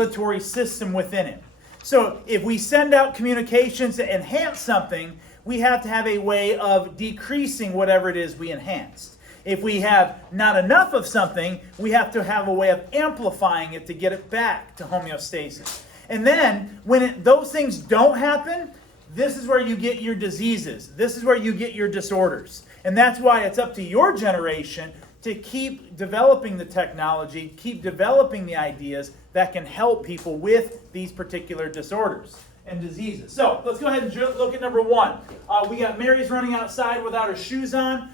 regulatory system within it. So if we send out communications to enhance something, we have to have a way of decreasing whatever it is we enhanced. If we have not enough of something, we have to have a way of amplifying it to get it back to homeostasis. And then when those things don't happen, this is where you get your diseases. This is where you get your disorders. And that's why it's up to your generation to keep developing the technology, keep developing the ideas that can help people with these particular disorders and diseases. So let's go ahead and look at number one. We got Mary's running outside without her shoes on.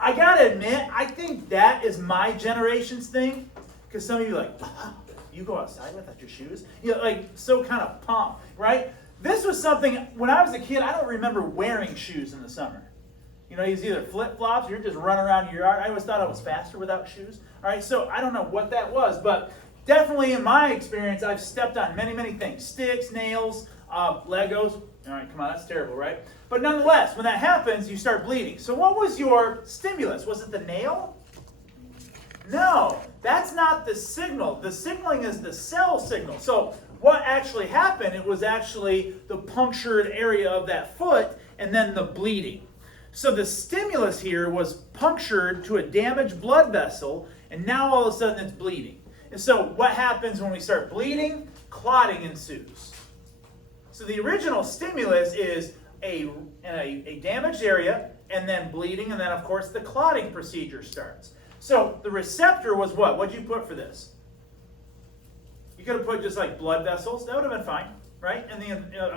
I gotta admit, I think that is my generation's thing, because some of you are like, wow, you go outside without your shoes? You know, like, so kind of pumped, right? This was something, when I was a kid, I don't remember wearing shoes in the summer. You know, it's either flip-flops or you're just running around your yard. I always thought I was faster without shoes. All right, so I don't know what that was, but definitely in my experience, I've stepped on many, many things. Sticks, nails, Legos. All right, come on, that's terrible, right? But nonetheless, when that happens, you start bleeding. So what was your stimulus? Was it the nail? No, that's not the signal. The signaling is the cell signal. So what actually happened, it was actually the punctured area of that foot and then the bleeding. So the stimulus here was punctured to a damaged blood vessel, and now all of a sudden it's bleeding. And so what happens when we start bleeding? Clotting ensues. So the original stimulus is a damaged area, and then bleeding, and then of course the clotting procedure starts. So the receptor was what? What did you put for this? You could have put just like blood vessels. That would have been fine, right? In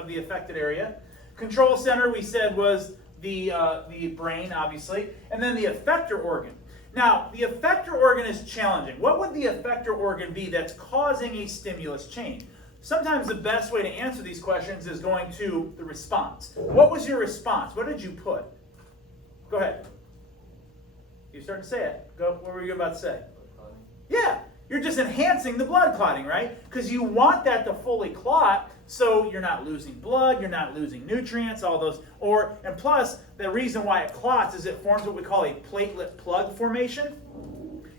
the affected area. Control center, we said, was the brain, obviously, and then the effector organ. Now, the effector organ is challenging. What would the effector organ be that's causing a stimulus change? Sometimes the best way to answer these questions is going to the response. What was your response? What did you put? Go ahead. You're starting to say it. Go. What were you about to say? Yeah, you're just enhancing the blood clotting, right? Because you want that to fully clot, so you're not losing blood, you're not losing nutrients, all those. And plus, the reason why it clots is it forms what we call a platelet plug formation.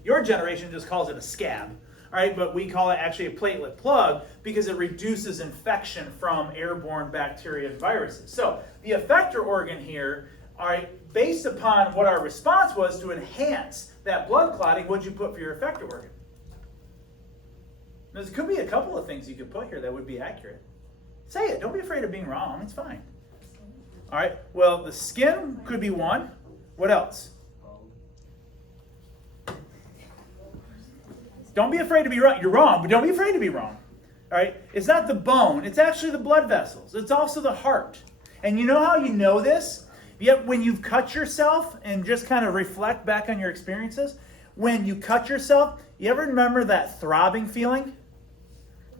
Your generation just calls it a scab, all right? But we call it actually a platelet plug because it reduces infection from airborne bacteria and viruses. So the effector organ here, all right, based upon what our response was to enhance that blood clotting, what'd you put for your effector organ? There could be a couple of things you could put here that would be accurate. Say it. Don't be afraid of being wrong. It's fine. All right. Well, the skin could be one. What else? Don't be afraid to be wrong. You're wrong, but don't be afraid to be wrong. All right. It's not the bone. It's actually the blood vessels. It's also the heart. And you know how you know this? Yet when you've cut yourself, and just kind of reflect back on your experiences, when you cut yourself, you ever remember that throbbing feeling?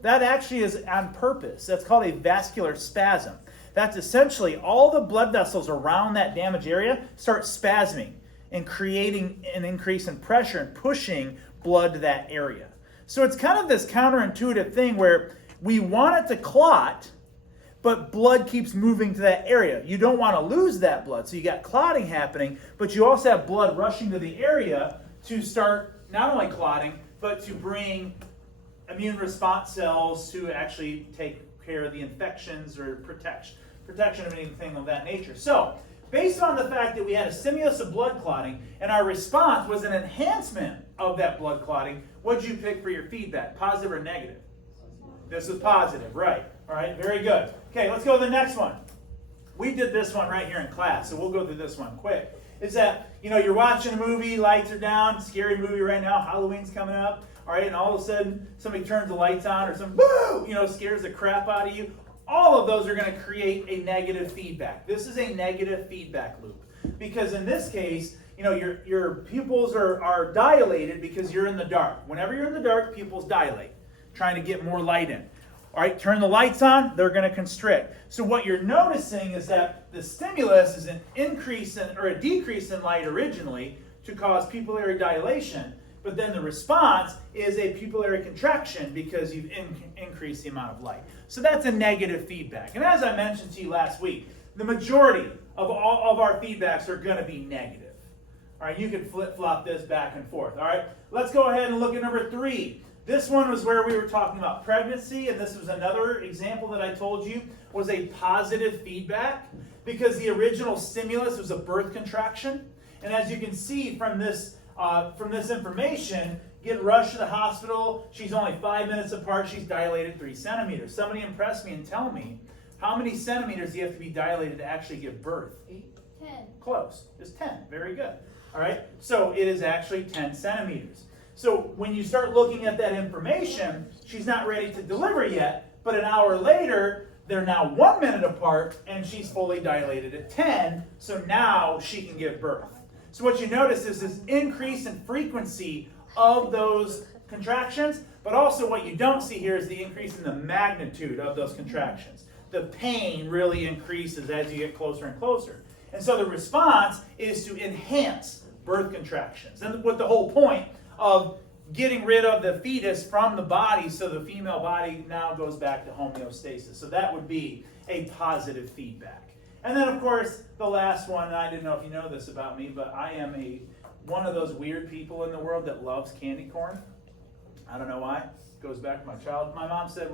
That actually is on purpose. That's called a vascular spasm. That's essentially all the blood vessels around that damaged area start spasming and creating an increase in pressure and pushing blood to that area. So it's kind of this counterintuitive thing where we want it to clot, but blood keeps moving to that area. You don't want to lose that blood. So you got clotting happening, but you also have blood rushing to the area to start not only clotting, but to bring immune response cells to actually take care of the infections or protection of anything of that nature. So, based on the fact that we had a stimulus of blood clotting and our response was an enhancement of that blood clotting, what did you pick for your feedback? Positive or negative? This is positive, right. All right, very good. Okay, let's go to the next one. We did this one right here in class, so we'll go through this one quick. Is that, you're watching a movie, lights are down, scary movie right now, Halloween's coming up. All right, and all of a sudden, somebody turns the lights on or some boo, scares the crap out of you. All of those are going to create a negative feedback. This is a negative feedback loop. Because in this case, your pupils are dilated because you're in the dark. Whenever you're in the dark, pupils dilate, trying to get more light in. All right, turn the lights on, they're going to constrict. So what you're noticing is that the stimulus is an increase or a decrease in light originally to cause pupillary dilation. But then the response is a pupillary contraction because you've increased the amount of light. So that's a negative feedback. And as I mentioned to you last week, the majority of all of our feedbacks are going to be negative. All right, you can flip-flop this back and forth. All right, let's go ahead and look at number 3. This one was where we were talking about pregnancy, and this was another example that I told you was a positive feedback because the original stimulus was a birth contraction. And as you can see from this information, get rushed to the hospital. She's only 5 minutes apart. She's dilated 3 centimeters. Somebody impress me and tell me, how many centimeters do you have to be dilated to actually give birth? 8. 10. Close. It's 10. Very good. All right. So it is actually 10 centimeters. So when you start looking at that information, she's not ready to deliver yet, but an hour later, they're now 1 minute apart, and she's fully dilated at 10, so now she can give birth. So what you notice is this increase in frequency of those contractions, but also what you don't see here is the increase in the magnitude of those contractions. The pain really increases as you get closer and closer. And so the response is to enhance birth contractions. And with the whole point of getting rid of the fetus from the body so the female body now goes back to homeostasis. So that would be a positive feedback. And then, of course, the last one, and I didn't know if you know this about me, but I am one of those weird people in the world that loves candy corn. I don't know why. It goes back to my childhood. My mom said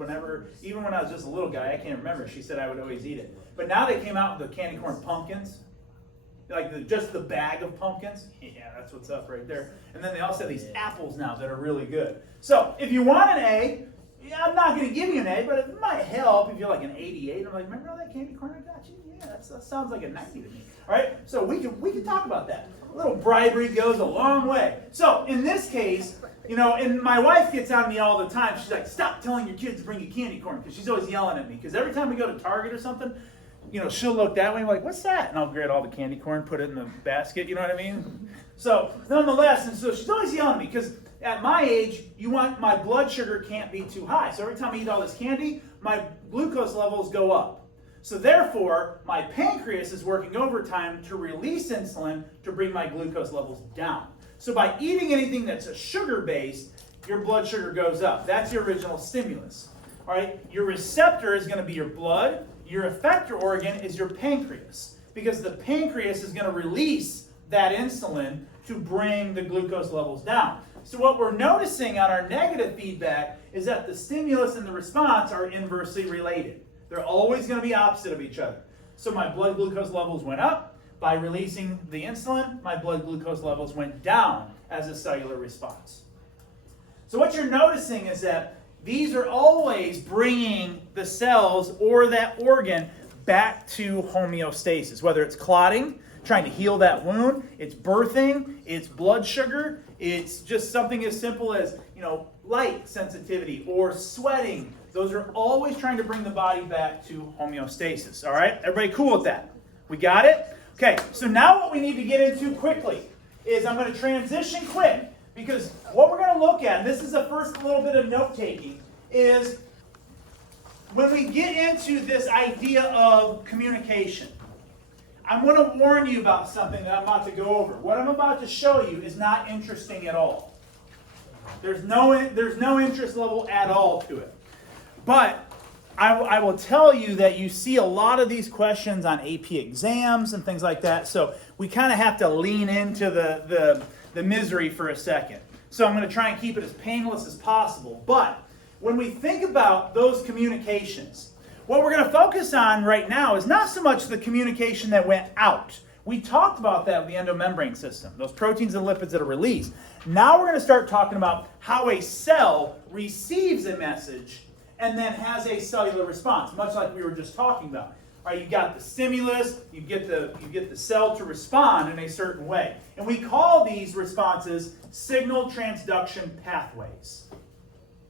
even when I was just a little guy, I can't remember, she said I would always eat it. But now they came out with the candy corn pumpkins. Like just the bag of pumpkins. Yeah, that's what's up right there. And then they also have these apples now that are really good. So if you want an A, yeah, I'm not going to give you an A, but it might help if you're like an 88. I'm like, remember all that candy corn I got you? Yeah, that sounds like a 90 to me. All right, so we can talk about that. A little bribery goes a long way. So in this case, and my wife gets on me all the time. She's like, stop telling your kids to bring you candy corn, because she's always yelling at me. Because every time we go to Target or something, she'll look that way and like, what's that? And I'll grab all the candy corn, put it in the basket, you know what I mean? So, nonetheless, and so she's always yelling at me because at my age, my blood sugar can't be too high. So every time I eat all this candy, my glucose levels go up. So therefore, my pancreas is working overtime to release insulin to bring my glucose levels down. So by eating anything that's a sugar-based, your blood sugar goes up. That's your original stimulus. All right? Your receptor is going to be your blood. Your effector organ is your pancreas, because the pancreas is going to release that insulin to bring the glucose levels down. So what we're noticing on our negative feedback is that the stimulus and the response are inversely related. They're always going to be opposite of each other. So my blood glucose levels went up. By releasing the insulin, my blood glucose levels went down as a cellular response. So what you're noticing is that these are always bringing the cells or that organ back to homeostasis, whether it's clotting, trying to heal that wound, it's birthing, it's blood sugar, it's just something as simple as, light sensitivity or sweating. Those are always trying to bring the body back to homeostasis. All right? Everybody cool with that? We got it? Okay, so now what we need to get into quickly is I'm going to transition quick, because what we're going to look at, and this is the first little bit of note-taking, is when we get into this idea of communication, I'm going to warn you about something that I'm about to go over. What I'm about to show you is not interesting at all. There's no interest level at all to it. But I will tell you that you see a lot of these questions on AP exams and things like that, so we kind of have to lean into the misery for a second. So I'm going to try and keep it as painless as possible. But when we think about those communications, what we're going to focus on right now is not so much the communication that went out. We talked about that with the endomembrane system, those proteins and lipids that are released. Now we're going to start talking about how a cell receives a message and then has a cellular response, much like we were just talking about. All right, you got the stimulus, you get the cell to respond in a certain way. And we call these responses signal transduction pathways.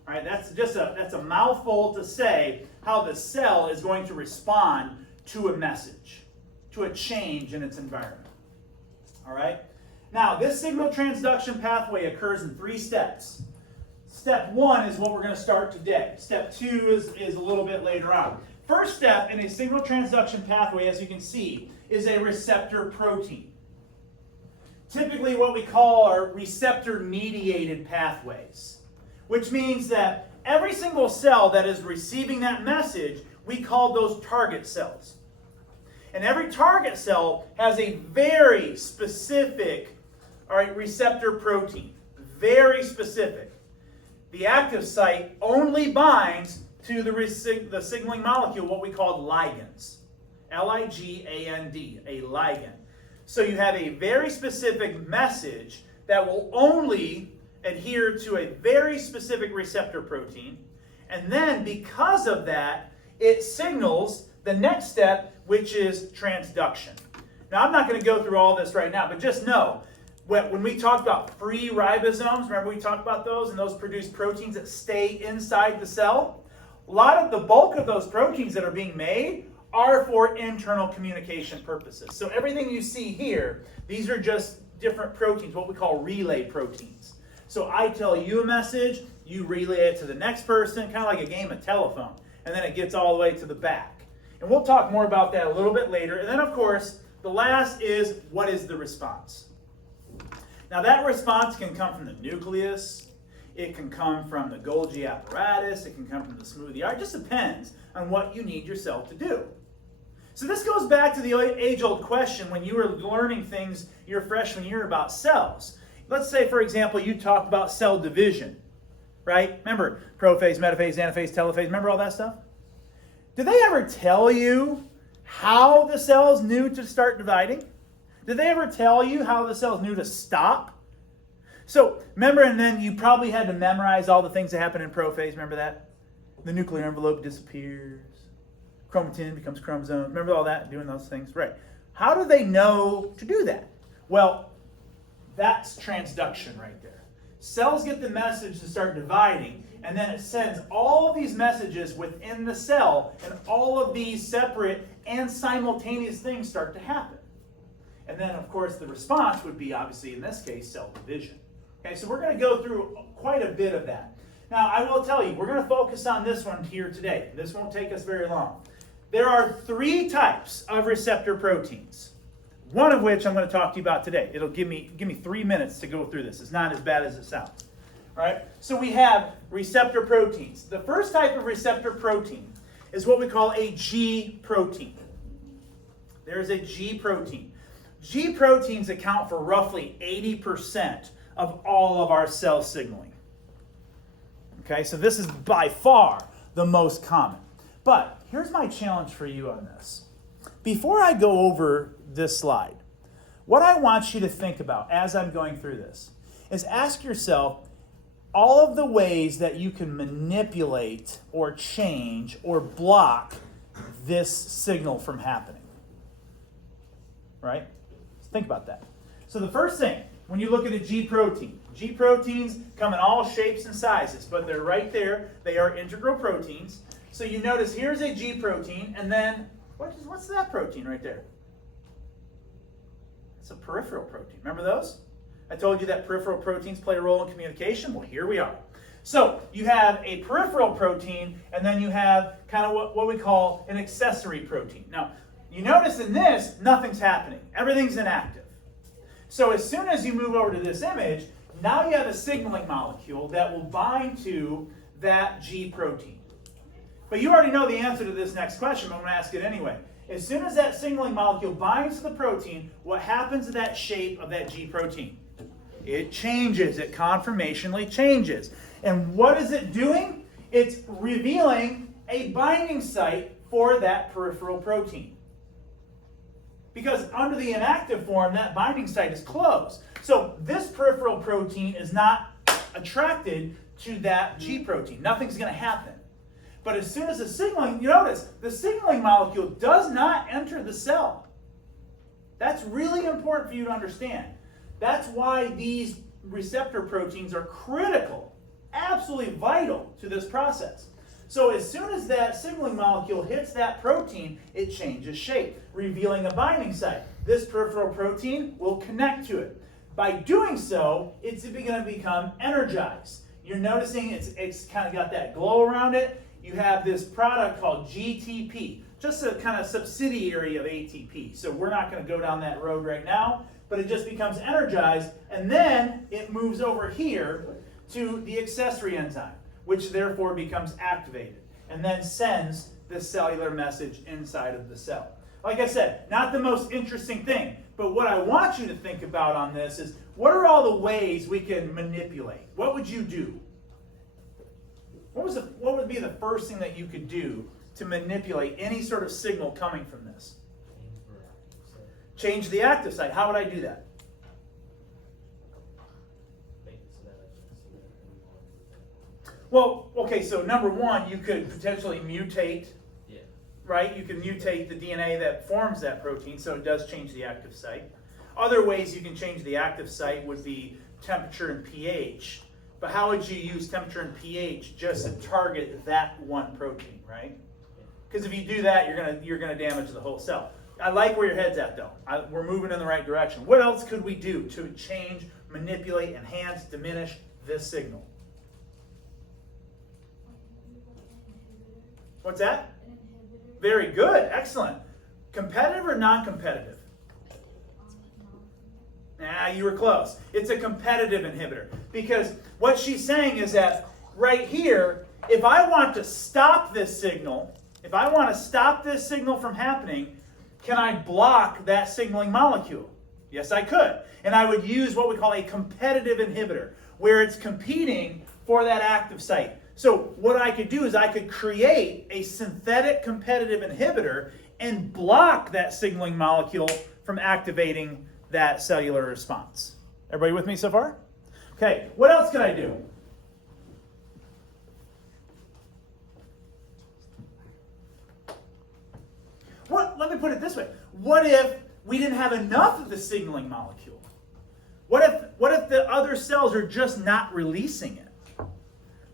All right, that's a mouthful to say how the cell is going to respond to a message, to a change in its environment. All right? Now, this signal transduction pathway occurs in 3 steps. Step 1 is what we're going to start today. Step 2 is a little bit later on. First step in a signal transduction pathway, as you can see, is a receptor protein. Typically what we call are receptor-mediated pathways, which means that every single cell that is receiving that message, we call those target cells. And every target cell has a very specific receptor protein. Very specific. the active site only binds to the signaling molecule, what we call ligands. Ligand, a ligand. So you have a very specific message that will only adhere to a very specific receptor protein. And then because of that, it signals the next step, which is transduction. Now, I'm not going to go through all this right now, but just know, when we talk about free ribosomes, remember we talked about those, and those produce proteins that stay inside the cell? A lot of the bulk of those proteins that are being made are for internal communication purposes. So everything you see here, these are just different proteins, what we call relay proteins. So I tell you a message, you relay it to the next person, kind of like a game of telephone, and then it gets all the way to the back. And we'll talk more about that a little bit later. And then, of course, the last is, what is the response? Now, that response can come from the nucleus, it can come from the Golgi apparatus, it can come from the smoothie. It just depends on what you need your cell to do. So this goes back to the age-old question when you were learning things your freshman year about cells. Let's say, for example, you talk about cell division, right? Remember prophase, metaphase, anaphase, telophase, remember all that stuff? Did they ever tell you how the cells knew to start dividing? Did they ever tell you how the cells knew to stop? So remember, and then you probably had to memorize all the things that happen in prophase, remember that? The nuclear envelope disappears. Chromatin becomes chromosome. Remember all that, doing those things? Right. How do they know to do that? Well, that's transduction right there. Cells get the message to start dividing, and then it sends all of these messages within the cell, and all of these separate and simultaneous things start to happen. And then, of course, the response would be, obviously, in this case, cell division. Okay, so we're going to go through quite a bit of that. Now, I will tell you, we're going to focus on this one here today. This won't take us very long. There are 3 types of receptor proteins, one of which I'm going to talk to you about today. It'll give me 3 minutes to go through this. It's not as bad as it sounds. All right? So we have receptor proteins. The first type of receptor protein is what we call a G protein. There's a G protein. G proteins account for roughly 80% of all of our cell signaling. Okay, so this is by far the most common. But here's my challenge for you on this. Before I go over this slide, what I want you to think about as I'm going through this is ask yourself all of the ways that you can manipulate or change or block this signal from happening. Right? Think about that. So the first thing, when you look at a G protein, G proteins come in all shapes and sizes, but they're right there. They are integral proteins. So you notice here's a G protein, and then what's that protein right there? It's a peripheral protein. Remember those? I told you that peripheral proteins play a role in communication. Well, here we are. So you have a peripheral protein, and then you have kind of what we call an accessory protein. Now, you notice in this, nothing's happening. Everything's inactive. So as soon as you move over to this image, now you have a signaling molecule that will bind to that G protein. But you already know the answer to this next question, but I'm going to ask it anyway. As soon as that signaling molecule binds to the protein, what happens to that shape of that G protein? It changes. It conformationally changes. And what is it doing? It's revealing a binding site for that peripheral protein. Because under the inactive form, that binding site is closed. So this peripheral protein is not attracted to that G protein. Nothing's going to happen. But as soon as the signaling, you notice, the signaling molecule does not enter the cell. That's really important for you to understand. That's why these receptor proteins are critical, absolutely vital to this process. So as soon as that signaling molecule hits that protein, it changes shape, revealing a binding site. This peripheral protein will connect to it. By doing so, it's going to become energized. You're noticing it's kind of got that glow around it. You have this product called GTP, just a kind of subsidiary of ATP. So we're not going to go down that road right now, but it just becomes energized, and then it moves over here to the accessory enzyme, which therefore becomes activated, and then sends the cellular message inside of the cell. Like I said, not the most interesting thing, but what I want you to think about on this is, what are all the ways we can manipulate? What would you do? What would be the first thing that you could do to manipulate any sort of signal coming from this? Change the active site. How would I do that? Well, okay, so number one, you could potentially mutate, right? You can mutate the DNA that forms that protein, so it does change the active site. Other ways you can change the active site would be temperature and pH. But how would you use temperature and pH just to target that one protein, right? Because if you do that, you're gonna damage the whole cell. I like where your head's at, though. We're moving in the right direction. What else could we do to change, manipulate, enhance, diminish this signal? What's that? Very good. Excellent. Competitive or non-competitive? Nah, you were close. It's a competitive inhibitor. Because what she's saying is that right here, if I want to stop this signal, from happening, can I block that signaling molecule? Yes, I could. And I would use what we call a competitive inhibitor, where it's competing for that active site. So what I could do is I could create a synthetic competitive inhibitor and block that signaling molecule from activating that cellular response. Everybody with me so far? Okay, what else can I do? Let me put it this way. What if we didn't have enough of the signaling molecule? What if the other cells are just not releasing it?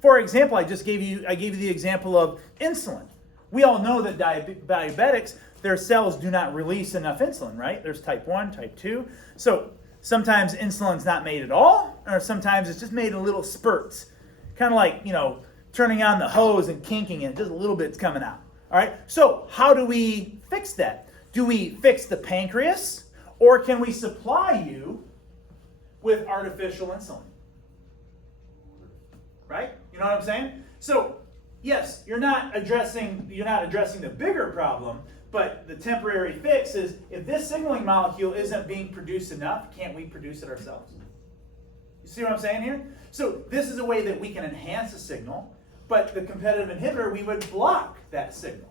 For example, I gave you the example of insulin. We all know that diabetics, their cells do not release enough insulin, right? There's type 1, type 2. So sometimes insulin's not made at all, or sometimes it's just made in little spurts. Kind of like, turning on the hose and kinking it, just a little bit's coming out. All right, so how do we fix that? Do we fix the pancreas, or can we supply you with artificial insulin? Right? You know what I'm saying? So, yes, you're not addressing the bigger problem, but the temporary fix is if this signaling molecule isn't being produced enough, can't we produce it ourselves? You see what I'm saying here? So this is a way that we can enhance a signal, but the competitive inhibitor, we would block that signal.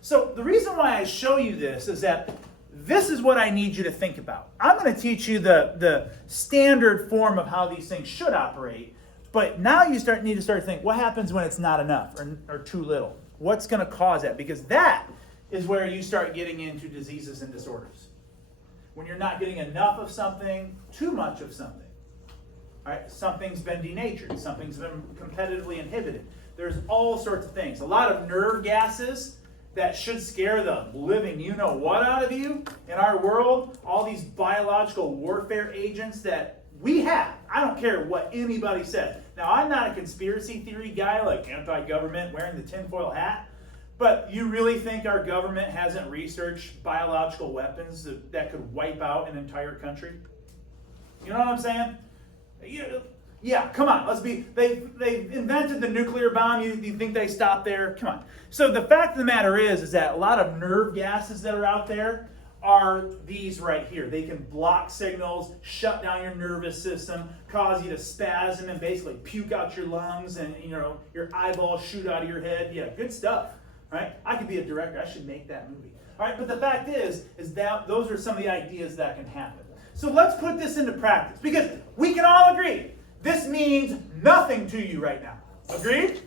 So the reason why I show you this is that this is what I need you to think about. I'm going to teach you the standard form of how these things should operate, but now you need to start to think, what happens when it's not enough or too little? What's going to cause that? Because that is where you start getting into diseases and disorders. When you're not getting enough of something, too much of something. All right, something's been denatured, something's been competitively inhibited. There's all sorts of things. A lot of nerve gases that should scare the living you-know-what out of you in our world. All these biological warfare agents that we have. I don't care what anybody says. Now, I'm not a conspiracy theory guy like anti-government wearing the tinfoil hat, but you really think our government hasn't researched biological weapons that could wipe out an entire country? You know what I'm saying? Yeah, come on. They've invented the nuclear bomb. You think they stopped there? Come on. So the fact of the matter is that a lot of nerve gases that are out there are these right here. They can block signals, shut down your nervous system, cause you to spasm and basically puke out your lungs, and your eyeballs shoot out of your head. Yeah, good stuff, right? I could be a director. I should make that movie. All right, but the fact is that those are some of the ideas that can happen. So let's put this into practice, because we can all agree this means nothing to you right now. Agreed?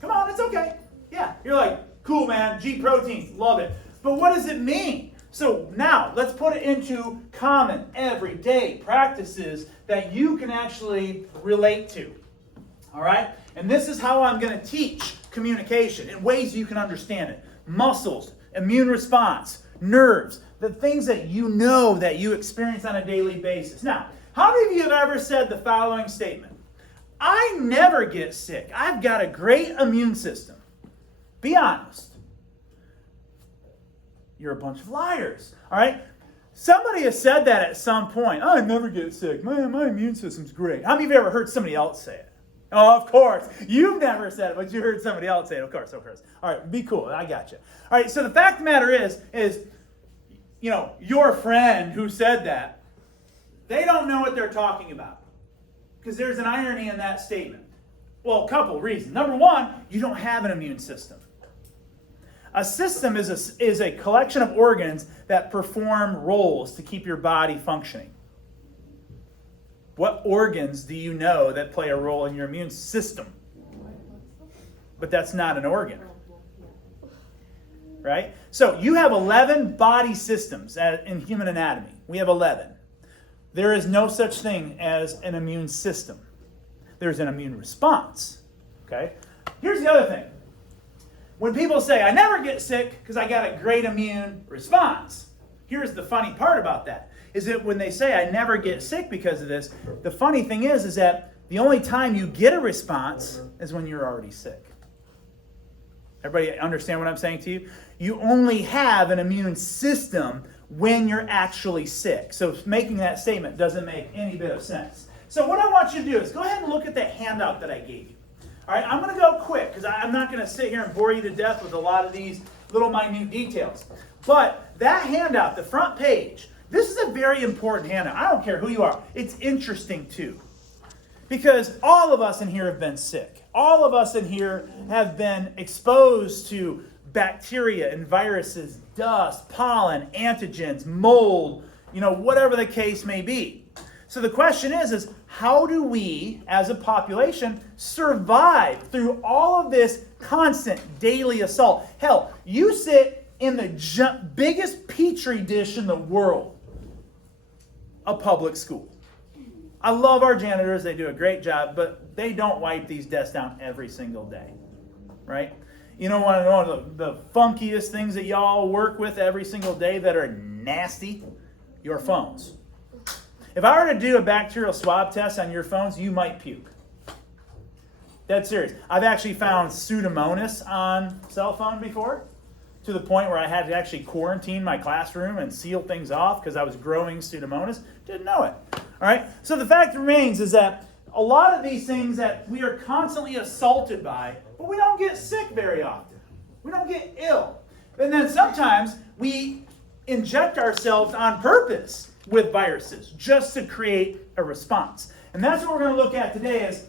Come on, it's okay. Yeah, you're like, cool, man, G proteins, love it. But what does it mean? So now, let's put it into common, everyday practices that you can actually relate to. All right? And this is how I'm going to teach communication in ways you can understand it. Muscles, immune response, nerves, the things that that you experience on a daily basis. Now, how many of you have ever said the following statement? I never get sick. I've got a great immune system. Be honest. You're a bunch of liars. All right? Somebody has said that at some point. I never get sick. My immune system's great. How many of you ever heard somebody else say it? Oh, of course. You've never said it, but you heard somebody else say it. Of course. All right, be cool. I got you. All right, so the fact of the matter is your friend who said that, they don't know what they're talking about. Because there's an irony in that statement. Well, a couple of reasons. Number one, you don't have an immune system. A system is a collection of organs that perform roles to keep your body functioning. What organs do you know that play a role in your immune system? But that's not an organ. Right? So you have 11 body systems in human anatomy. We have 11. There is no such thing as an immune system. There's an immune response. Okay? Here's the other thing. When people say, I never get sick because I got a great immune response, here's the funny part about that, is that when they say I never get sick because of this, the funny thing is that the only time you get a response is when you're already sick. Everybody understand what I'm saying to you? You only have an immune system when you're actually sick. So making that statement doesn't make any bit of sense. So what I want you to do is go ahead and look at the handout that I gave you. All right, I'm going to go quick because I'm not going to sit here and bore you to death with a lot of these little minute details. But that handout, the front page, this is a very important handout. I don't care who you are. It's interesting too. Because all of us in here have been sick. All of us in here have been exposed to bacteria and viruses, dust, pollen, antigens, mold, whatever the case may be. So the question is how do we, as a population, survive through all of this constant daily assault? Hell, you sit in the biggest petri dish in the world, a public school. I love our janitors. They do a great job, but they don't wipe these desks down every single day, right? You know one of the funkiest things that y'all work with every single day that are nasty? Your phones. If I were to do a bacterial swab test on your phones, you might puke. Dead serious. I've actually found Pseudomonas on cell phone before, to the point where I had to actually quarantine my classroom and seal things off because I was growing Pseudomonas. Didn't know it. All right? So the fact remains is that a lot of these things that we are constantly assaulted by, but we don't get sick very often. We don't get ill. And then sometimes we inject ourselves on purpose with viruses just to create a response. And that's what we're going to look at today is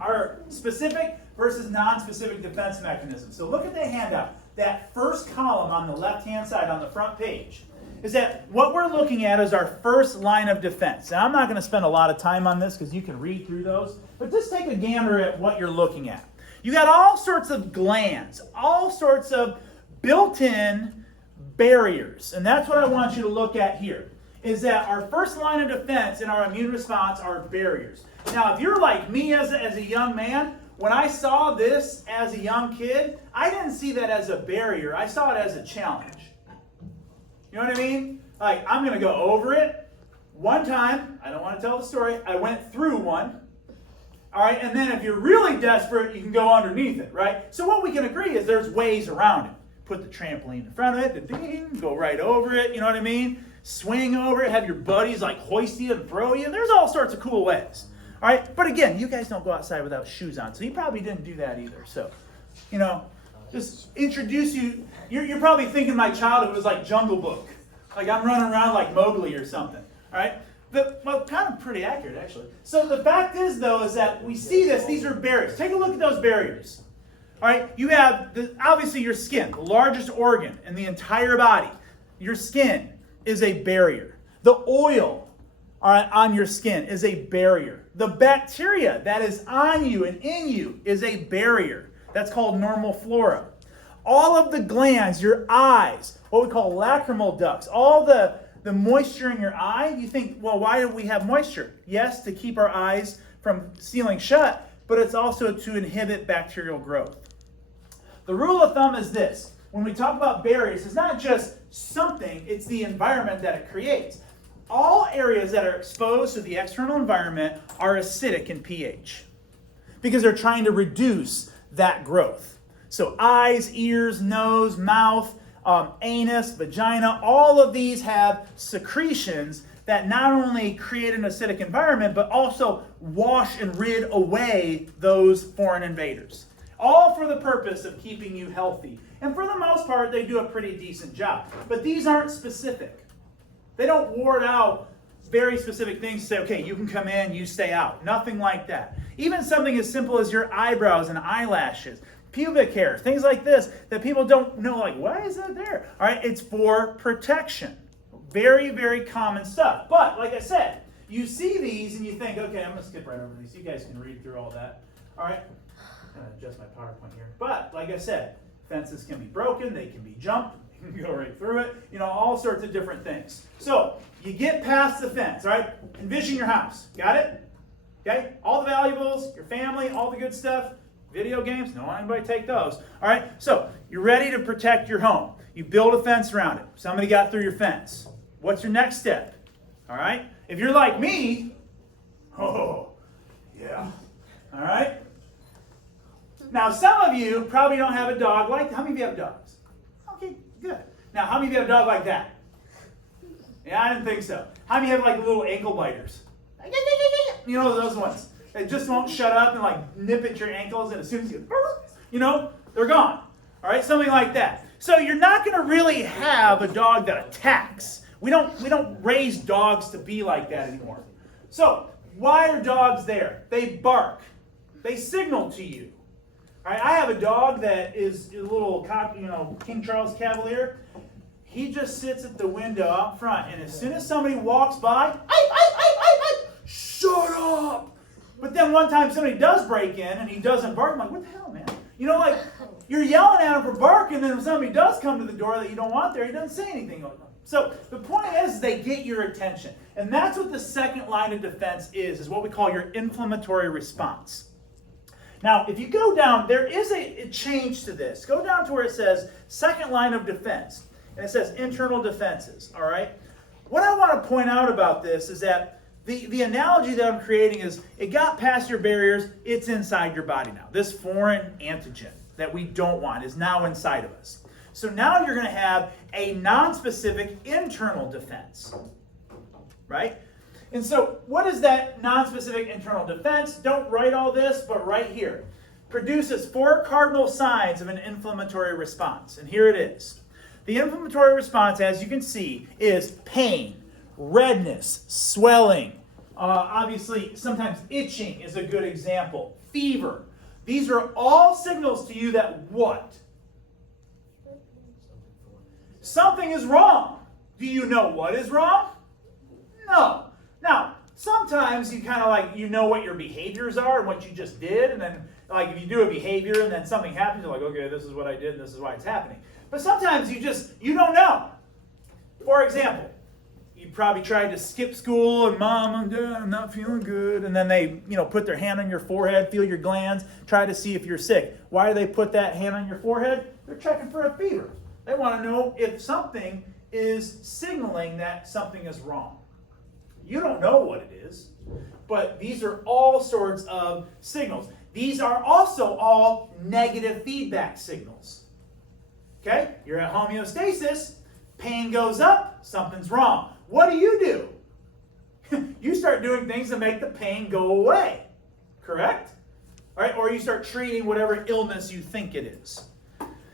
our specific versus non-specific defense mechanisms. So look at the handout. That first column on the left-hand side on the front page is that what we're looking at is our first line of defense. Now, I'm not going to spend a lot of time on this because you can read through those, but just take a gander at what you're looking at. You got all sorts of glands, all sorts of built-in barriers, and that's what I want you to look at here, is that our first line of defense in our immune response are barriers. Now, if you're like me as a young man, when I saw this as a young kid, I didn't see that as a barrier. I saw it as a challenge. You know what I mean? Like, I'm going to go over it. One time, I don't want to tell the story, I went through one. All right, and then if you're really desperate, you can go underneath it, right? So what we can agree is there's ways around it. Put the trampoline in front of it, go right over it, you know what I mean? Swing over it, have your buddies like hoist you and throw you. There's all sorts of cool ways. All right, but again, you guys don't go outside without shoes on, so you probably didn't do that either. So, just introduce you. You're probably thinking my childhood was like Jungle Book. Like I'm running around like Mowgli or something. All right? Well, kind of pretty accurate, actually. So the fact is, though, is that we see this. These are barriers. Take a look at those barriers. All right? You have, obviously, your skin, the largest organ in the entire body. Your skin is a barrier. The oil on your skin is a barrier. The bacteria that is on you and in you is a barrier. That's called normal flora. All of the glands, your eyes, what we call lacrimal ducts, all the moisture in your eye, you think, well, why do we have moisture? Yes, to keep our eyes from sealing shut, but it's also to inhibit bacterial growth. The rule of thumb is this. When we talk about barriers, it's not just something, it's the environment that it creates. All areas that are exposed to the external environment are acidic in pH because they're trying to reduce that growth. So eyes, ears, nose, mouth, anus, vagina, all of these have secretions that not only create an acidic environment, but also wash and rid away those foreign invaders. All for the purpose of keeping you healthy. And for the most part, they do a pretty decent job. But these aren't specific. They don't ward out very specific things to say, okay, you can come in, you stay out. Nothing like that. Even something as simple as your eyebrows and eyelashes, pubic hair, things like this that people don't know, like, why is that there? All right, it's for protection. Very, very common stuff. But like I said, you see these and you think, okay, I'm going to skip right over these. You guys can read through all that. All right, I'm going to adjust my PowerPoint here. But like I said, fences can be broken, they can be jumped, you can go right through it, all sorts of different things. So you get past the fence, all right? Envision your house. Got it? Okay? All the valuables, your family, all the good stuff. Video games, don't want anybody take those. All right? So you're ready to protect your home. You build a fence around it. Somebody got through your fence. What's your next step? All right? If you're like me, oh, yeah. All right? Now, some of you probably don't have a dog like that. How many of you have dogs? Okay, good. Now, how many of you have a dog like that? Yeah, I didn't think so. How many have like little ankle biters? Those ones. They just won't shut up and like nip at your ankles, and as soon as they're gone. All right, something like that. So you're not going to really have a dog that attacks. We don't raise dogs to be like that anymore. So why are dogs there? They bark. They signal to you. All right, I have a dog that is a little, King Charles Cavalier. He just sits at the window out front, and as soon as somebody walks by, shut up! But then one time somebody does break in and he doesn't bark. I'm like, what the hell, man? You're yelling at him for barking, and then when somebody does come to the door that you don't want there, he doesn't say anything. So the point is they get your attention. And that's what the second line of defense is what we call your inflammatory response. Now, if you go down, there is a change to this. Go down to where it says second line of defense. And it says internal defenses, all right? What I want to point out about this is that the analogy that I'm creating is it got past your barriers, it's inside your body now. This foreign antigen that we don't want is now inside of us. So now you're going to have a non-specific internal defense, right? And so what is that non-specific internal defense? Don't write all this, but right here. Produces 4 cardinal signs of an inflammatory response. And here it is. The inflammatory response, as you can see, is pain, redness, swelling. Obviously, sometimes itching is a good example. Fever. These are all signals to you that what? Something is wrong. Do you know what is wrong? No. Now, sometimes you kind of what your behaviors are and what you just did, and then if you do a behavior and then something happens, you're like, okay, this is what I did and this is why it's happening. But sometimes you don't know. For example, you probably tried to skip school and mom, I'm not feeling good, and then they put their hand on your forehead, feel your glands, try to see if you're sick. Why do they put that hand on your forehead? They're checking for a fever. They want to know if something is signaling that something is wrong. You don't know what it is, but these are all sorts of signals. These are also all negative feedback signals. Okay? You're at homeostasis, pain goes up, something's wrong. What do? You start doing things to make the pain go away. Correct? All right? Or you start treating whatever illness you think it is.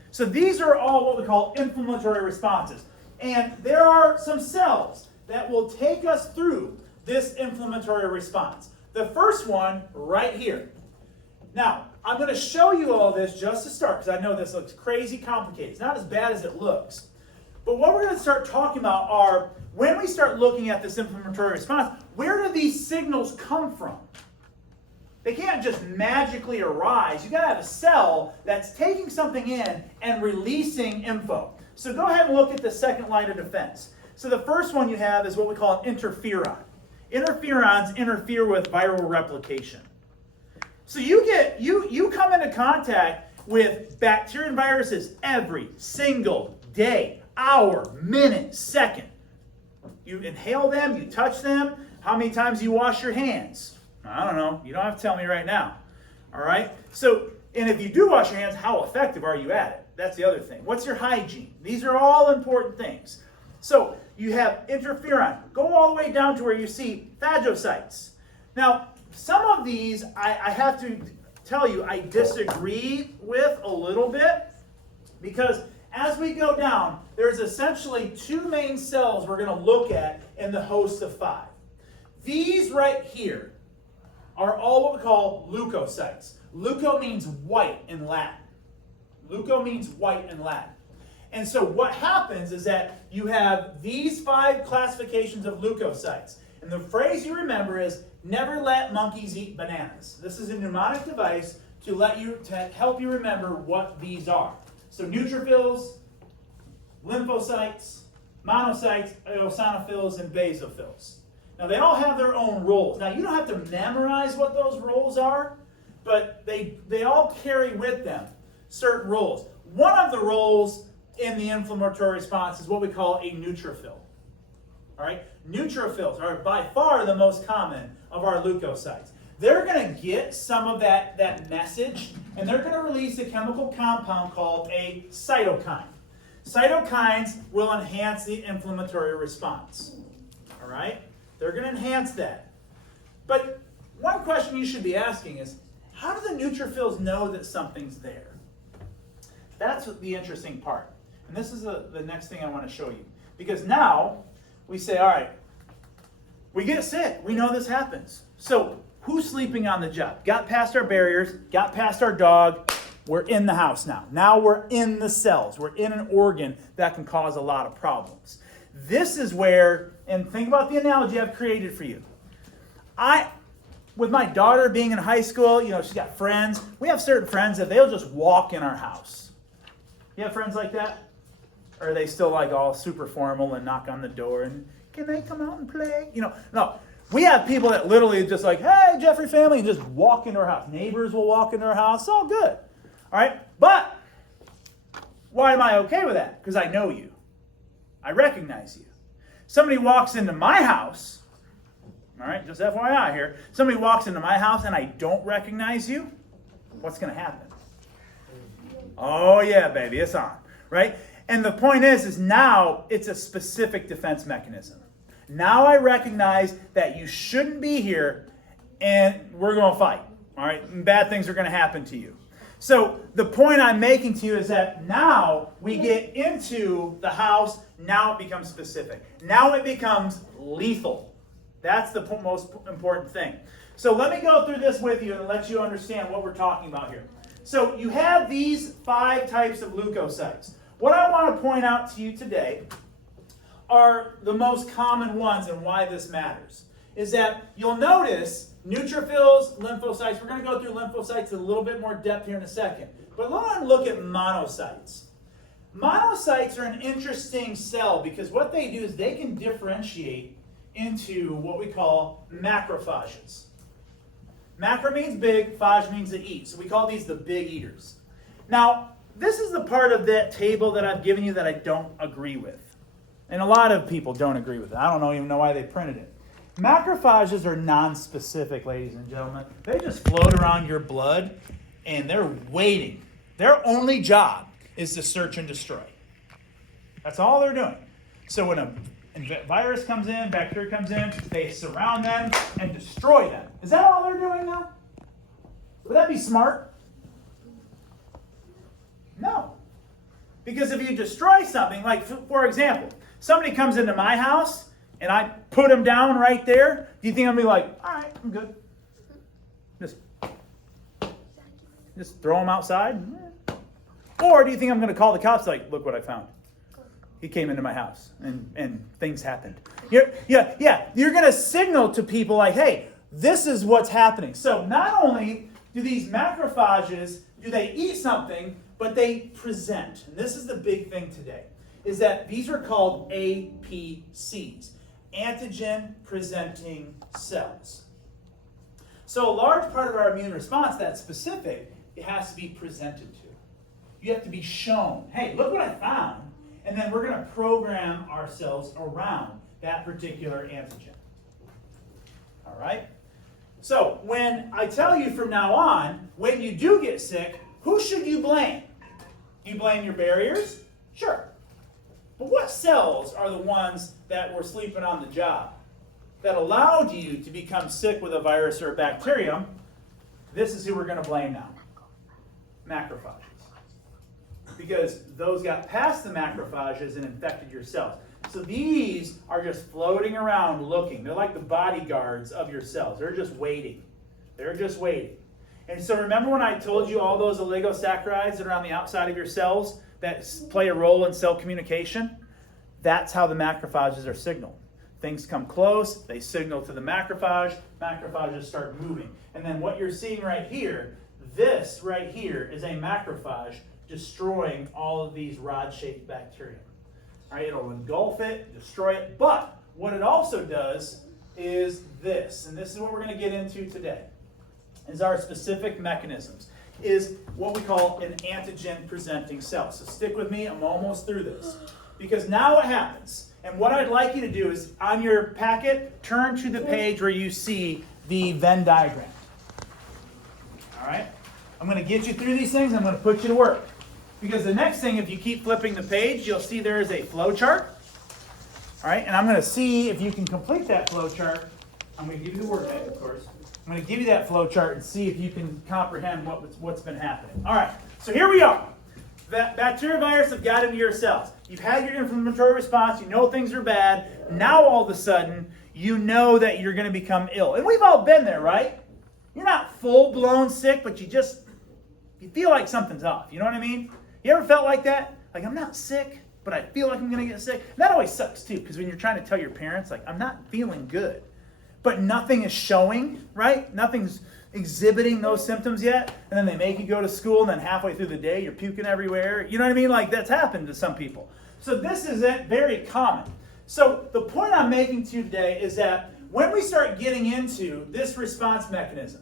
So these are all what we call inflammatory responses. And there are some cells that will take us through this inflammatory response. The first one right here. Now, I'm going to show you all this just to start because I know this looks crazy complicated. It's not as bad as it looks. But what we're going to start talking about are when we start looking at this inflammatory response, where do these signals come from? They can't just magically arise. You've got to have a cell that's taking something in and releasing info. So go ahead and look at the second line of defense. So the first one you have is what we call an interferon. Interferons interfere with viral replication. So you come into contact with bacteria and viruses every single day, hour, minute, second. You inhale them, you touch them. How many times do you wash your hands? I don't know. You don't have to tell me right now. All right? So, and if you do wash your hands, how effective are you at it? That's the other thing. What's your hygiene? These are all important things. So, you have interferon. Go all the way down to where you see phagocytes. Now, some of these, I have to tell you, I disagree with a little bit because as we go down, there's essentially 2 main cells we're going to look at in the host of 5. These right here, are all what we call leukocytes. Leuco means white in Latin. Leuco means white in Latin. And so what happens is that you have these 5 classifications of leukocytes. And the phrase you remember is, never let monkeys eat bananas. This is a mnemonic device to help you remember what these are. So neutrophils, lymphocytes, monocytes, eosinophils, and basophils. Now they all have their own roles. Now you don't have to memorize what those roles are, but they all carry with them certain roles. One of the roles in the inflammatory response is what we call a neutrophil. All right? Neutrophils are by far the most common of our leukocytes. They're going to get some of that message, and they're going to release a chemical compound called a cytokine. Cytokines will enhance the inflammatory response. All right? They're going to enhance that. But one question you should be asking is, how do the neutrophils know that something's there? That's the interesting part. And this is the next thing I want to show you. Because now we say, all right, we get sick. We know this happens. So who's sleeping on the job? Got past our barriers, got past our dog. We're in the house now. Now we're in the cells. We're in an organ that can cause a lot of problems. This is where, and think about the analogy I've created for you. With my daughter being in high school, she's got friends. We have certain friends that they'll just walk in our house. You have friends like that? Or are they still like all super formal and knock on the door and, can they come out and play? No. We have people that literally just like, hey, Jeffrey family, and just walk into our house. Neighbors will walk into our house. It's all good. All right? But why am I okay with that? Because I know you. I recognize you. Somebody walks into my house, all right, just FYI here. Somebody walks into my house and I don't recognize you, what's going to happen? Oh, yeah, baby, it's on, right? And the point is now it's a specific defense mechanism. Now I recognize that you shouldn't be here and we're going to fight, all right? And bad things are going to happen to you. So the point I'm making to you is that now we get into the house, now it becomes specific. Now it becomes lethal. That's the most important thing. So let me go through this with you and let you understand what we're talking about here. So you have these 5 types of leukocytes. What I want to point out to you today are the most common ones and why this matters. Is that you'll notice neutrophils, lymphocytes. We're going to go through lymphocytes in a little bit more depth here in a second. But let's look at monocytes. Monocytes are an interesting cell because what they do is they can differentiate into what we call macrophages. Macro means big, phage means to eat. So we call these the big eaters. Now, this is the part of that table that I've given you that I don't agree with. And a lot of people don't agree with it. I don't even know why they printed it. Macrophages are non-specific, ladies and gentlemen. They just float around your blood and they're waiting. Their only job is to search and destroy. That's all they're doing. So when a virus comes in, bacteria comes in, they surround them and destroy them. Is that all they're doing now? Would that be smart? No. Because if you destroy something, like for example, somebody comes into my house and I put them down right there, do you think I'm going to be like, all right, I'm good? Just throw them outside? Or do you think I'm going to call the cops like, look what I found? He came into my house and things happened. You're going to signal to people like, hey, this is what's happening. So not only do these macrophages, do they eat something, but they present. And this is the big thing today, is that these are called APCs, antigen presenting cells. So a large part of our immune response that's specific, it has to be presented to. You have to be shown, hey, look what I found. And then we're going to program ourselves around that particular antigen. All right? So when I tell you from now on, when you do get sick, who should you blame? You blame your barriers? Sure. But what cells are the ones that were sleeping on the job that allowed you to become sick with a virus or a bacterium? This is who we're going to blame now. Macrophages. Because those got past the macrophages and infected your cells. So these are just floating around looking. They're like the bodyguards of your cells. They're just waiting. They're just waiting. And so remember when I told you all those oligosaccharides that are on the outside of your cells that play a role in cell communication? That's how the macrophages are signaled. Things come close, they signal to the macrophage, macrophages start moving. And then what you're seeing right here, this right here is a macrophage destroying all of these rod-shaped bacteria. All right, it'll engulf it, destroy it, but what it also does is this, and this is what we're going to get into today, is our specific mechanisms, is what we call an antigen-presenting cell. So stick with me, I'm almost through this. Because now what happens, and what I'd like you to do is, on your packet, turn to the page where you see the Venn diagram. All right? I'm going to get you through these things, I'm going to put you to work. Because the next thing, if you keep flipping the page, you'll see there is a flow chart. All right, and I'm going to see if you can complete that flow chart. I'm going to give you the word bank, of course. I'm going to give you that flow chart and see if you can comprehend what's been happening. All right, so here we are. That bacteria virus have got into your cells. You've had your inflammatory response. You know things are bad. Now all of a sudden, you know that you're going to become ill. And we've all been there, right? You're not full-blown sick, but you feel like something's off. You know what I mean? You ever felt like that? Like, I'm not sick, but I feel like I'm going to get sick. And that always sucks, too, because when you're trying to tell your parents, like, I'm not feeling good, but nothing is showing, right? Nothing's exhibiting those symptoms yet, and then they make you go to school, and then halfway through the day, you're puking everywhere. You know what I mean? Like, that's happened to some people. So this isn't very common. So the point I'm making to you today is that when we start getting into this response mechanism,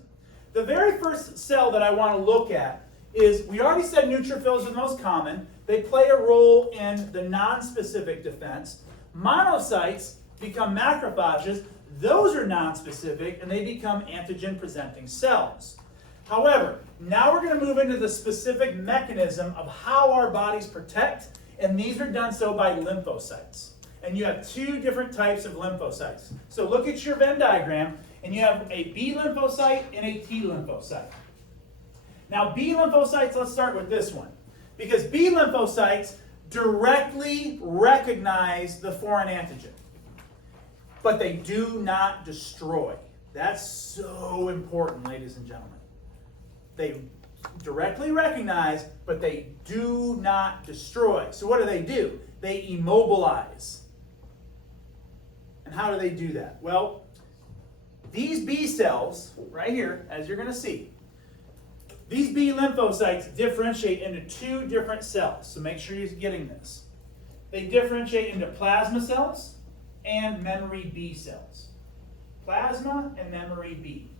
the very first cell that I want to look at is, we already said neutrophils are the most common. They play a role in the non-specific defense. Monocytes become macrophages. Those are non-specific, and they become antigen-presenting cells. However, now we're going to move into the specific mechanism of how our bodies protect, and these are done so by lymphocytes. And you have two different types of lymphocytes. So look at your Venn diagram, and you have a B lymphocyte and a T lymphocyte. Now, B lymphocytes, let's start with this one. Because B lymphocytes directly recognize the foreign antigen, but they do not destroy. That's so important, ladies and gentlemen. They directly recognize, but they do not destroy. So what do? They immobilize. And how do they do that? Well, these B cells, right here, as you're going to see, these B lymphocytes differentiate into two different cells. So make sure you're getting this. They differentiate into plasma cells and memory B cells. Plasma and memory B.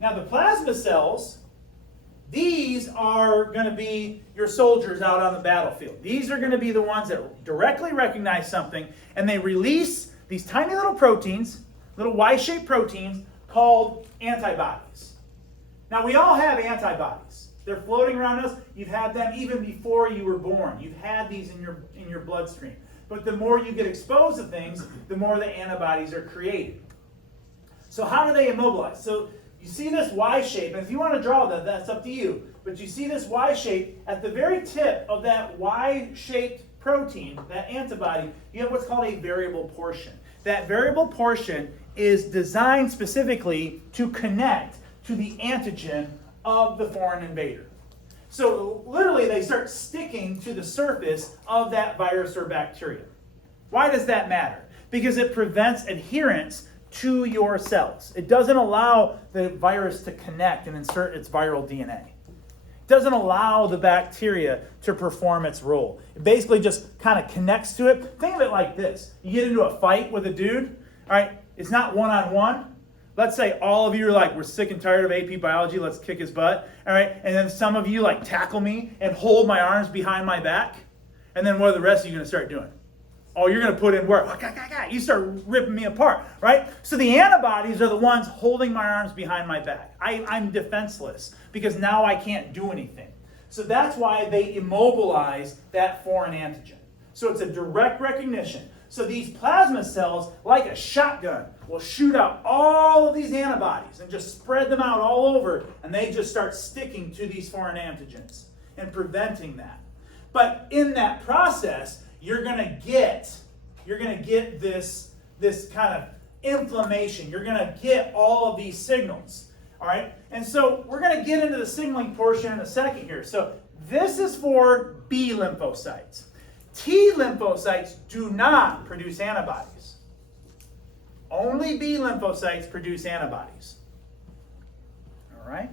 Now the plasma cells, these are going to be your soldiers out on the battlefield. These are going to be the ones that directly recognize something, and they release these tiny little proteins, little Y-shaped proteins called antibodies. Now we all have antibodies. They're floating around us. You've had them even before you were born. You've had these in your bloodstream. But the more you get exposed to things, the more the antibodies are created. So how do they immobilize? So you see this Y shape, and if you want to draw that, that's up to you. But you see this Y shape, at the very tip of that Y-shaped protein, that antibody, you have what's called a variable portion. That variable portion is designed specifically to connect to the antigen of the foreign invader. So literally they start sticking to the surface of that virus or bacteria. Why does that matter? Because it prevents adherence to your cells. It doesn't allow the virus to connect and insert its viral DNA. It doesn't allow the bacteria to perform its role. It basically just kind of connects to it. Think of it like this. You get into a fight with a dude, all right, it's not one-on-one. Let's say all of you are like, we're sick and tired of AP biology, let's kick his butt, all right? And then some of you like tackle me and hold my arms behind my back. And then what are the rest of you going to start doing? Oh, you're going to put in work. You start ripping me apart, right? So the antibodies are the ones holding my arms behind my back. I'm defenseless because now I can't do anything. So that's why they immobilize that foreign antigen. So it's a direct recognition. So these plasma cells, like a shotgun, will shoot out all of these antibodies and just spread them out all over, and they just start sticking to these foreign antigens and preventing that. But in that process, you're going to get this kind of inflammation. You're going to get all of these signals. All right, and so we're going to get into the signaling portion in a second here. So this is for B lymphocytes. T lymphocytes do not produce antibodies. Only B lymphocytes produce antibodies. All right?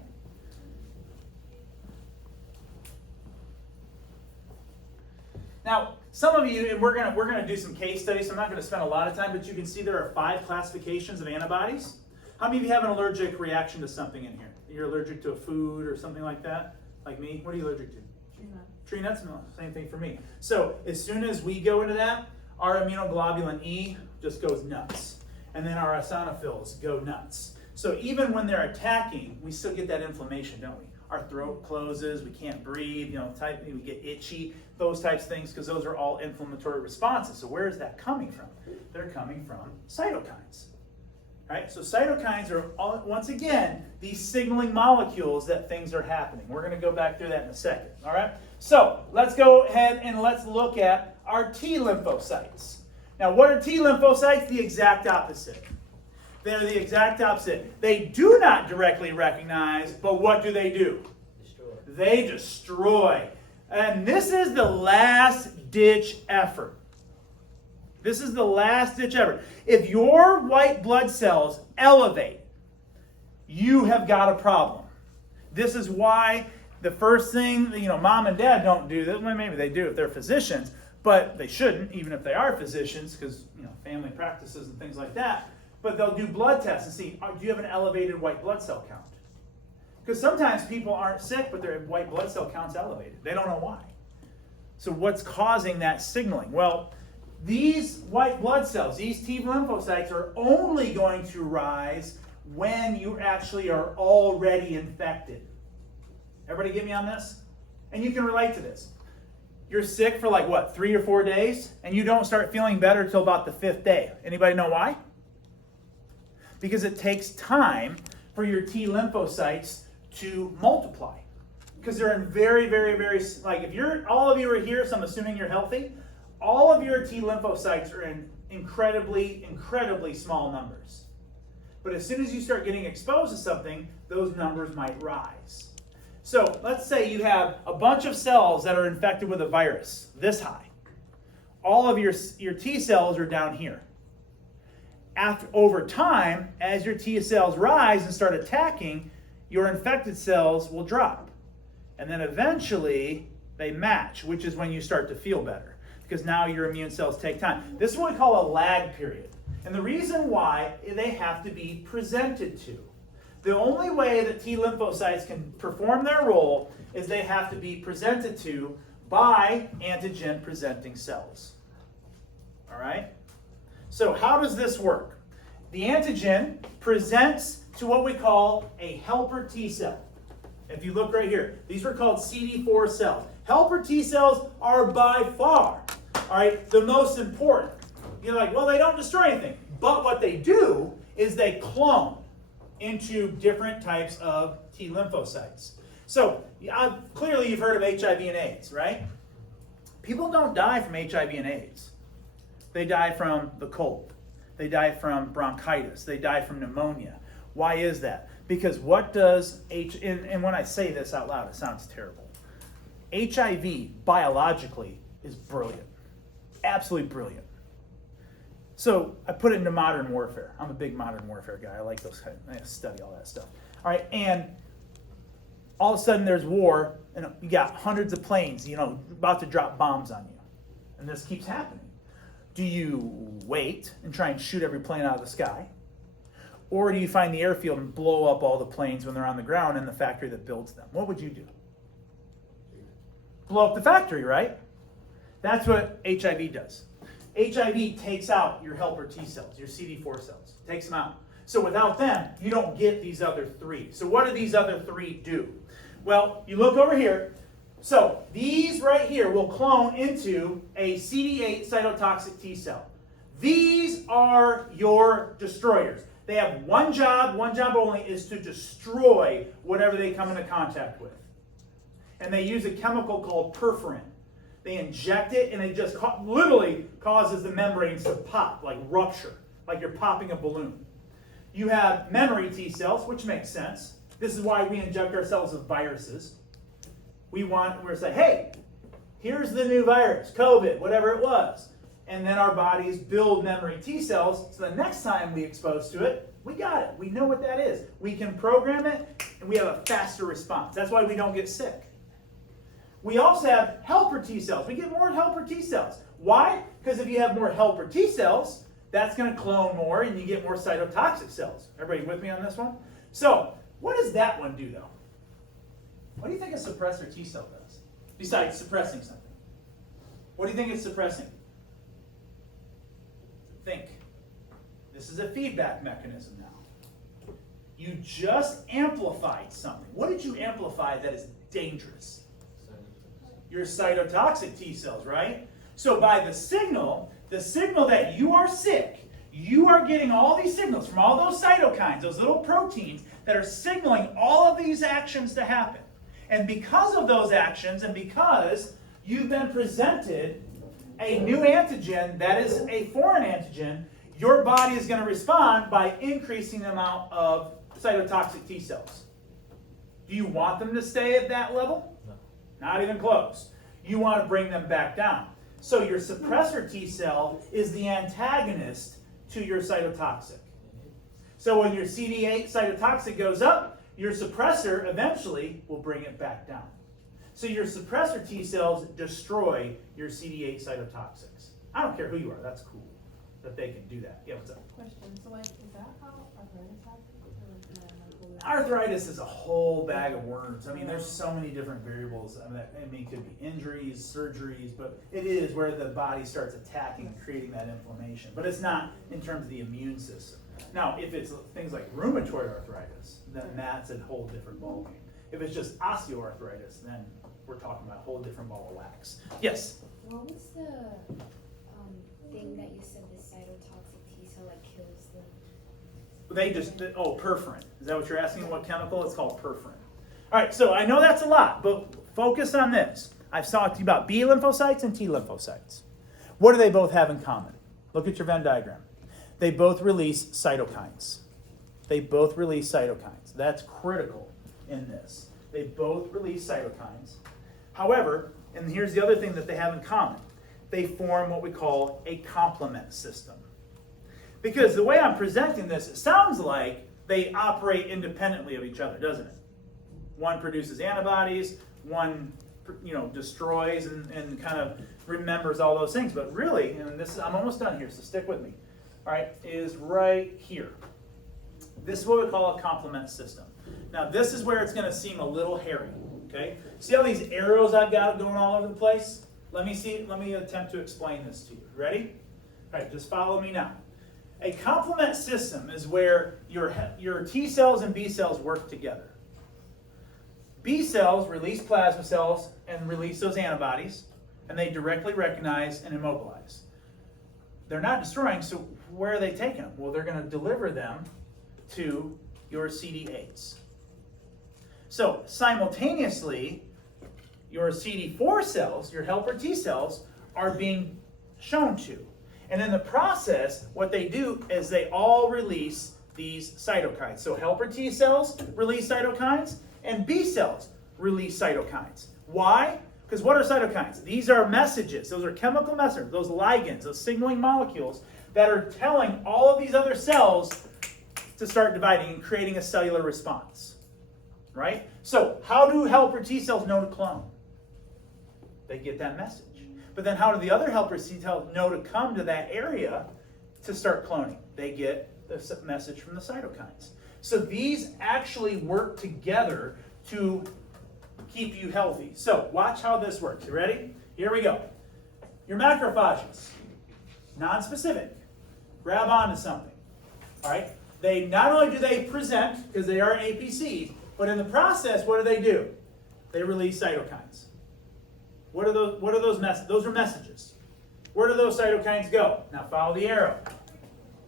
Now, some of you, and we're gonna do some case studies, so I'm not going to spend a lot of time, but you can see there are 5 classifications of antibodies. How many of you have an allergic reaction to something in here? You're allergic to a food or something like that? Like me? What are you allergic to? Tree nut. Tree nuts? No, same thing for me. So as soon as we go into that, our immunoglobulin E just goes nuts. And then our eosinophils go nuts. So even when they're attacking, we still get that inflammation, don't we? Our throat closes, we can't breathe, we get itchy, those types of things, because those are all inflammatory responses. So where is that coming from? They're coming from cytokines. Right? So cytokines are, once again, these signaling molecules that things are happening. We're going to go back through that in a second. All right? So let's go ahead and let's look at our T lymphocytes. Now, what are T lymphocytes? The exact opposite. They're the exact opposite. They do not directly recognize, but what do? Destroy. They destroy. And this is the last ditch effort. This is the last ditch effort. If your white blood cells elevate, you have got a problem. This is why the first thing, mom and dad don't do this. Well, maybe they do if they're physicians, but they shouldn't, even if they are physicians, because family practices and things like that. But they'll do blood tests and see, do you have an elevated white blood cell count? Because sometimes people aren't sick, but their white blood cell count's elevated. They don't know why. So what's causing that signaling? Well, these white blood cells, these T lymphocytes, are only going to rise when you actually are already infected. Everybody get me on this? And you can relate to this. You're sick for 3 or 4 days, and you don't start feeling better until about the 5th day. Anybody know why? Because it takes time for your T lymphocytes to multiply. Because they're in very, very, very, if all of you are here, so I'm assuming you're healthy, all of your T lymphocytes are in incredibly, incredibly small numbers. But as soon as you start getting exposed to something, those numbers might rise. So let's say you have a bunch of cells that are infected with a virus, this high. All of your T cells are down here. Over time, as your T cells rise and start attacking, your infected cells will drop. And then eventually, they match, which is when you start to feel better. Because now your immune cells take time. This is what we call a lag period. And the reason why, they have to be presented to. The only way that T lymphocytes can perform their role is they have to be presented to by antigen-presenting cells. All right? So how does this work? The antigen presents to what we call a helper T cell. If you look right here, these are called CD4 cells. Helper T cells are by far, all right, the most important. You're like, well, they don't destroy anything. But what they do is they clone into different types of T lymphocytes. So clearly you've heard of HIV and AIDS, right? People don't die from HIV and AIDS. They die from the cold. They die from bronchitis. They die from pneumonia. Why is that? Because what does and when I say this out loud, it sounds terrible. HIV biologically is brilliant. Absolutely brilliant. So I put it into modern warfare. I'm a big modern warfare guy. I like those I study all that stuff. All right, and all of a sudden there's war, and you got hundreds of planes, about to drop bombs on you. And this keeps happening. Do you wait and try and shoot every plane out of the sky? Or do you find the airfield and blow up all the planes when they're on the ground in the factory that builds them? What would you do? Blow up the factory, right? That's what HIV does. HIV takes out your helper T cells, your CD4 cells. Takes them out. So without them, you don't get these other 3. So what do these other 3 do? Well, you look over here. So these right here will clone into a CD8 cytotoxic T cell. These are your destroyers. They have one job only, is to destroy whatever they come into contact with. And they use a chemical called perforin. They inject it, and it just literally causes the membranes to pop, like rupture, like you're popping a balloon. You have memory T cells, which makes sense. This is why we inject ourselves with viruses. We're saying, hey, here's the new virus, COVID, whatever it was. And then our bodies build memory T cells, so the next time we expose to it, we got it. We know what that is. We can program it, and we have a faster response. That's why we don't get sick. We also have helper T cells. We get more helper T cells. Why? Because if you have more helper T cells, that's going to clone more, and you get more cytotoxic cells. Everybody with me on this one? So, what does that one do, though? What do you think a suppressor T cell does, besides suppressing something? What do you think it's suppressing? Think. This is a feedback mechanism now. You just amplified something. What did you amplify that is dangerous? Your cytotoxic T cells, right? So by the signal that you are sick, you are getting all these signals from all those cytokines, those little proteins that are signaling all of these actions to happen. And because of those actions, and because you've been presented a new antigen that is a foreign antigen, your body is going to respond by increasing the amount of cytotoxic T cells. Do you want them to stay at that level? No. Not even close. You want to bring them back down. So your suppressor T cell is the antagonist to your cytotoxic. So when your CD8 cytotoxic goes up, your suppressor eventually will bring it back down. So your suppressor T cells destroy your CD8 cytotoxics. I don't care who you are, that's cool that they can do that. Yeah, what's up? Question, so like, is that how arthritis happens? Arthritis is a whole bag of worms. I mean, there's so many different variables. I mean, it could be injuries, surgeries, but it is where the body starts attacking and creating that inflammation. But it's not in terms of the immune system. Now, if it's things like rheumatoid arthritis, then that's a whole different ballgame. If it's just osteoarthritis, then we're talking about a whole different ball of wax. Yes? What was the thing that you said the cytotoxic T cell like kills them? Perforin. Is that what you're asking? What chemical? It's called perforin. All right, so I know that's a lot, but focus on this. I've talked to you about B lymphocytes and T lymphocytes. What do they both have in common? Look at your Venn diagram. They both release cytokines. They both release cytokines. That's critical in this. They both release cytokines. However, and here's the other thing that they have in common. They form what we call a complement system. Because the way I'm presenting this, it sounds like they operate independently of each other, doesn't it? One produces antibodies, one destroys and kind of remembers all those things. But really, and I'm almost done here, so stick with me. All right, is right here. This is what we call a complement system. Now, this is where it's going to seem a little hairy. Okay, see all these arrows I've got going all over the place? Let me attempt to explain this to you. Ready? All right, just follow me now. A complement system is where your T cells and B cells work together. B cells release plasma cells and release those antibodies, and they directly recognize and immobilize. They're not destroying, so where are they taking them? Well, they're going to deliver them to your CD8s. So simultaneously, your CD4 cells, your helper T cells, are being shown to. And in the process, what they do is they all release these cytokines. So helper T cells release cytokines, and B cells release cytokines. Why? Because what are cytokines? These are messages. Those are chemical messages, those ligands, those signaling molecules that are telling all of these other cells to start dividing and creating a cellular response. Right? So how do helper T cells know to clone? They get that message. But then how do the other helper T cells know to come to that area to start cloning? They get the message from the cytokines. So these actually work together to keep you healthy. So watch how this works. You ready? Here we go. Your macrophages, non-specific, grab onto something. All right? They not only do they present, because they are APCs, but in the process, what do? They release cytokines. What are those messages? Those are messages. Where do those cytokines go? Now follow the arrow.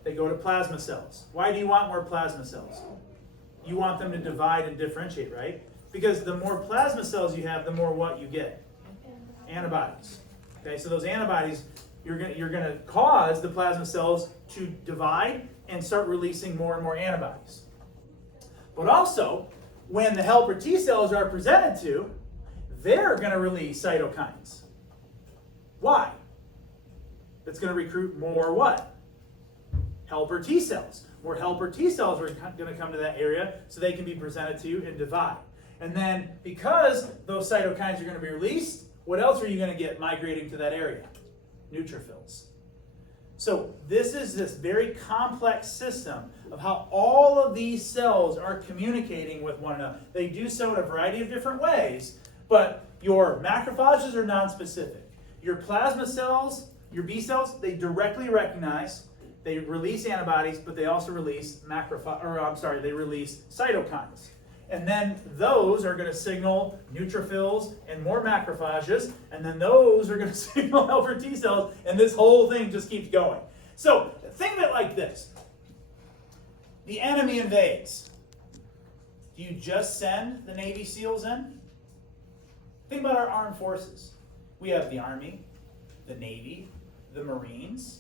They go to plasma cells. Why do you want more plasma cells? You want them to divide and differentiate, right? Because the more plasma cells you have, the more what you get? Antibodies. Okay, so those antibodies, you're going to cause the plasma cells to divide and start releasing more and more antibodies. But also, when the helper T cells are presented to, they're going to release cytokines. Why? It's going to recruit more what? Helper T cells. More helper T cells are going to come to that area so they can be presented to you and divide. And then because those cytokines are going to be released, what else are you going to get migrating to that area? Neutrophils. So this is this very complex system of how all of these cells are communicating with one another. They do so in a variety of different ways, but your macrophages are nonspecific. Your plasma cells, your B cells, they directly recognize, they release antibodies, but they also release they release cytokines. And then those are going to signal neutrophils and more macrophages, and then those are going to signal helper T cells, and this whole thing just keeps going. So think of it like this. The enemy invades. Do you just send the Navy SEALs in? Think about our armed forces. We have the Army, the Navy, the Marines,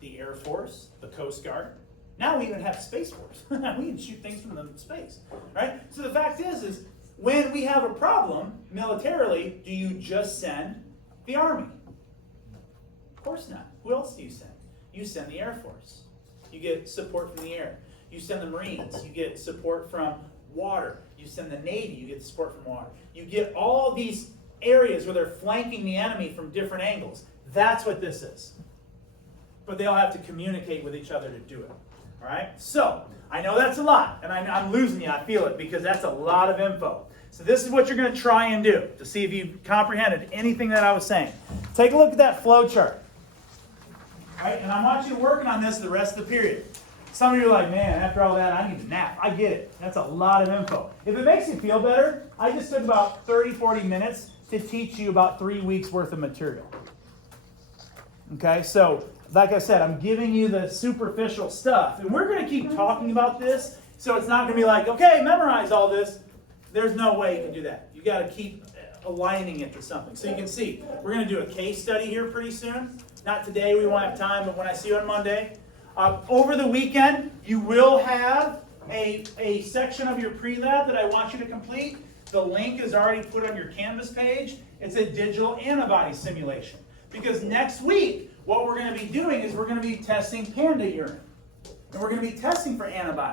the Air Force, the Coast Guard. Now we even have Space Force. We can shoot things from the space, right? So the fact is when we have a problem militarily, do you just send the Army? Of course not. Who else do you send? You send the Air Force. You get support from the air. You send the Marines. You get support from water. You send the Navy. You get support from water. You get all these areas where they're flanking the enemy from different angles. That's what this is. But they all have to communicate with each other to do it. All right? So, I know that's a lot, and I'm losing you. I feel it because that's a lot of info. So this is what you're going to try and do to see if you comprehended anything that I was saying. Take a look at that flow chart. All right? And I want you working on this the rest of the period. Some of you are like, man, after all that, I need a nap. I get it. That's a lot of info. If it makes you feel better, I just took about 30, 40 minutes to teach you about 3 weeks worth of material. Okay, so like I said, I'm giving you the superficial stuff. And we're going to keep talking about this, so it's not going to be like, okay, memorize all this. There's no way you can do that. You got to keep aligning it to something. So you can see, we're going to do a case study here pretty soon. Not today, we won't have time, but when I see you on Monday. Over the weekend, you will have a section of your pre-lab that I want you to complete. The link is already put on your Canvas page. It's a digital antibody simulation. Because next week, what we're going to be doing is we're going to be testing panda urine. And we're going to be testing for antibodies.